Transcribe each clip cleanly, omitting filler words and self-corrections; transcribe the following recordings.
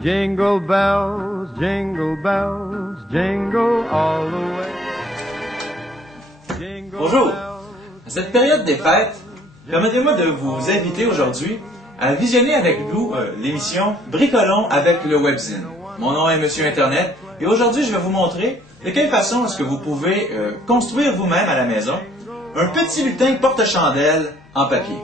Jingle bells, jingle all the way. Bonjour! À cette période des fêtes, permettez-moi de vous inviter aujourd'hui à visionner avec nous l'émission Bricolons avec le Webzine. Mon nom est Monsieur Internet et aujourd'hui je vais vous montrer de quelle façon est-ce que vous pouvez construire vous-même à la maison un petit lutin porte-chandelle en papier.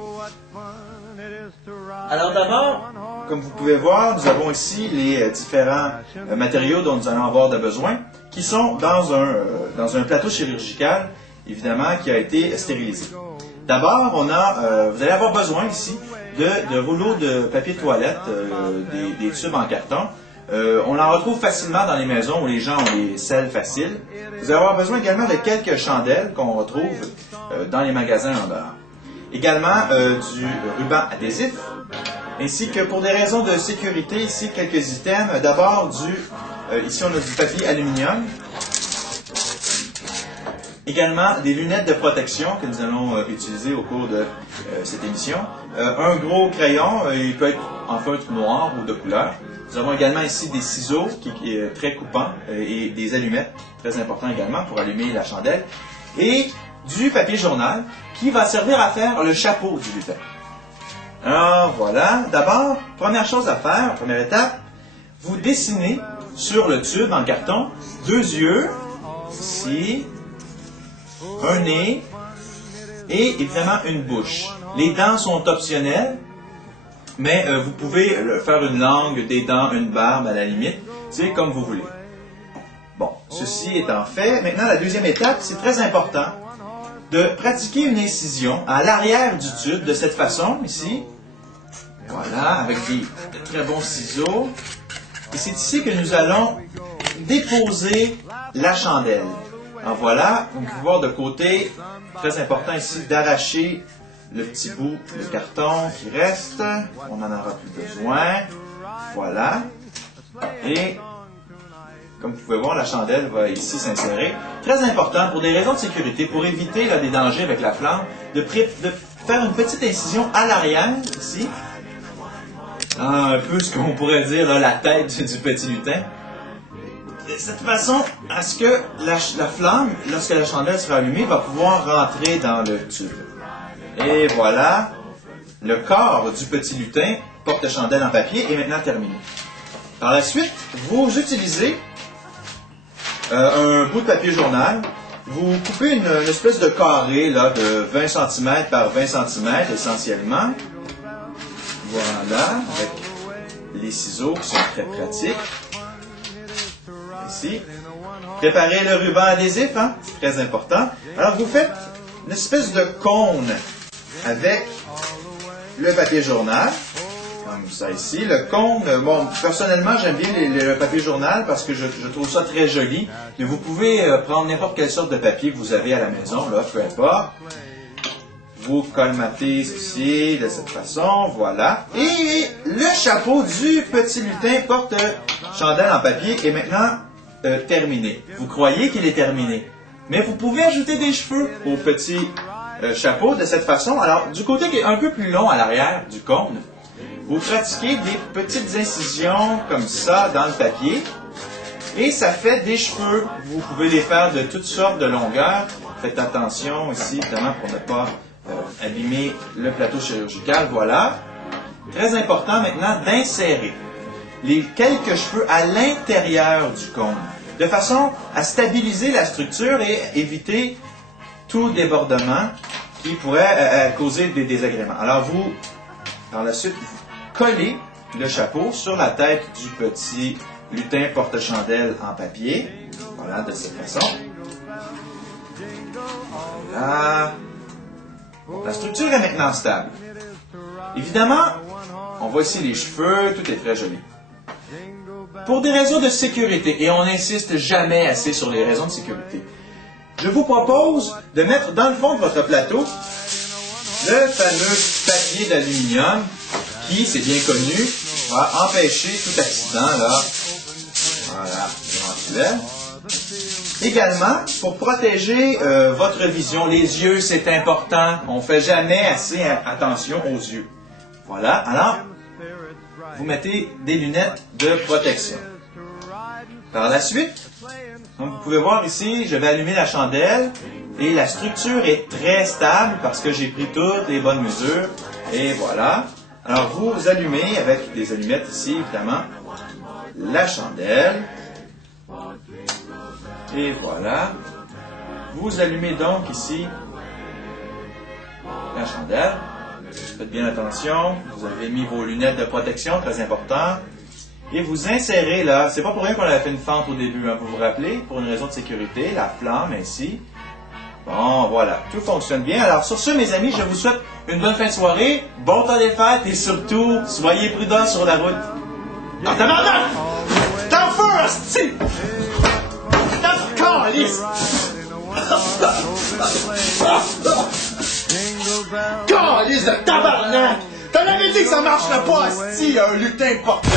Alors d'abord, comme vous pouvez voir, nous avons ici les différents matériaux dont nous allons avoir besoin, qui sont dans un plateau chirurgical, évidemment, qui a été stérilisé. D'abord, vous allez avoir besoin ici de rouleaux de papier toilette, des tubes en carton. On en retrouve facilement dans les maisons où les gens ont les selles faciles. Vous allez avoir besoin également de quelques chandelles qu'on retrouve dans les magasins en dehors. Également du ruban adhésif, ainsi que pour des raisons de sécurité, ici quelques items. D'abord, ici on a du papier aluminium. Également des lunettes de protection que nous allons utiliser au cours de cette émission. Un gros crayon, il peut être en feutre noir ou de couleur. Nous avons également ici des ciseaux qui est très coupants et des allumettes, très important également pour allumer la chandelle. Et du papier journal qui va servir à faire le chapeau du lutin. Alors voilà, d'abord, première chose à faire, première étape, vous dessinez sur le tube en carton 2 yeux, ici, un nez et évidemment une bouche. Les dents sont optionnelles, mais vous pouvez faire une langue, des dents, une barbe à la limite, c'est comme vous voulez. Bon, ceci étant fait, maintenant la deuxième étape, c'est très important de pratiquer une incision à l'arrière du tube de cette façon, ici. Voilà, avec de très bons ciseaux. Et c'est ici que nous allons déposer la chandelle. Alors voilà, vous pouvez voir de côté, très important ici d'arracher le petit bout de carton qui reste. On n'en aura plus besoin. Voilà. Et comme vous pouvez voir, la chandelle va ici s'insérer. Très important, pour des raisons de sécurité, pour éviter des dangers avec la flamme, de faire une petite incision à l'arrière, ici. Un peu ce qu'on pourrait dire la tête du petit lutin. De cette façon à ce que la flamme, lorsque la chandelle sera allumée, va pouvoir rentrer dans le tube. Et voilà, le corps du petit lutin porte-chandelle en papier est maintenant terminé. Par la suite, vous utilisez un bout de papier journal. Vous coupez une espèce de carré là, de 20 cm par 20 cm essentiellement. Voilà, avec les ciseaux qui sont très pratiques. Ici. Préparez le ruban adhésif, hein? C'est très important. Alors vous faites une espèce de cône avec le papier journal. Comme ça ici. Le cône, bon, personnellement, j'aime bien le papier journal parce que je trouve ça très joli. Mais vous pouvez prendre n'importe quelle sorte de papier que vous avez à la maison, là, peu importe. Vous colmatez ceci de cette façon, voilà. Et le chapeau du petit lutin porte-chandelle en papier est maintenant terminé. Vous croyez qu'il est terminé, mais vous pouvez ajouter des cheveux au petit chapeau de cette façon. Alors, du côté qui est un peu plus long à l'arrière du cône, vous pratiquez des petites incisions comme ça dans le papier et ça fait des cheveux. Vous pouvez les faire de toutes sortes de longueurs. Faites attention ici, évidemment, pour ne pas abîmer le plateau chirurgical. Voilà. Très important maintenant d'insérer les quelques cheveux à l'intérieur du cône, de façon à stabiliser la structure et éviter tout débordement qui pourrait causer des désagréments. Alors vous, par la suite, vous collez le chapeau sur la tête du petit lutin porte-chandelle en papier. Voilà, de cette façon. Voilà. La structure est maintenant stable. Évidemment, on voit ici les cheveux, tout est très joli. Pour des raisons de sécurité, et on n'insiste jamais assez sur les raisons de sécurité, je vous propose de mettre dans le fond de votre plateau le fameux papier d'aluminium qui, c'est bien connu, va empêcher tout accident, là, voilà, éventuel. Également, pour protéger votre vision, les yeux, c'est important. On ne fait jamais assez attention aux yeux. Voilà. Alors, vous mettez des lunettes de protection. Par la suite, comme vous pouvez voir ici, je vais allumer la chandelle et la structure est très stable parce que j'ai pris toutes les bonnes mesures. Et voilà. Alors, vous allumez avec des allumettes ici, évidemment, la chandelle. Et voilà. Vous allumez donc ici la chandelle. Faites bien attention. Vous avez mis vos lunettes de protection, très important. Et vous insérez là, c'est pas pour rien qu'on avait fait une fente au début, hein, vous vous rappelez, pour une raison de sécurité, la flamme ainsi. Bon, voilà, tout fonctionne bien. Alors sur ce, mes amis, je vous souhaite une bonne fin de soirée, bon temps des fêtes et surtout, soyez prudents sur la route. Ah, tabarnak! T'es en feu, hostie! T'es en calice! Calice de tabarnak! T'en avais dit que ça marcherait pas, hostie, un lutin porté!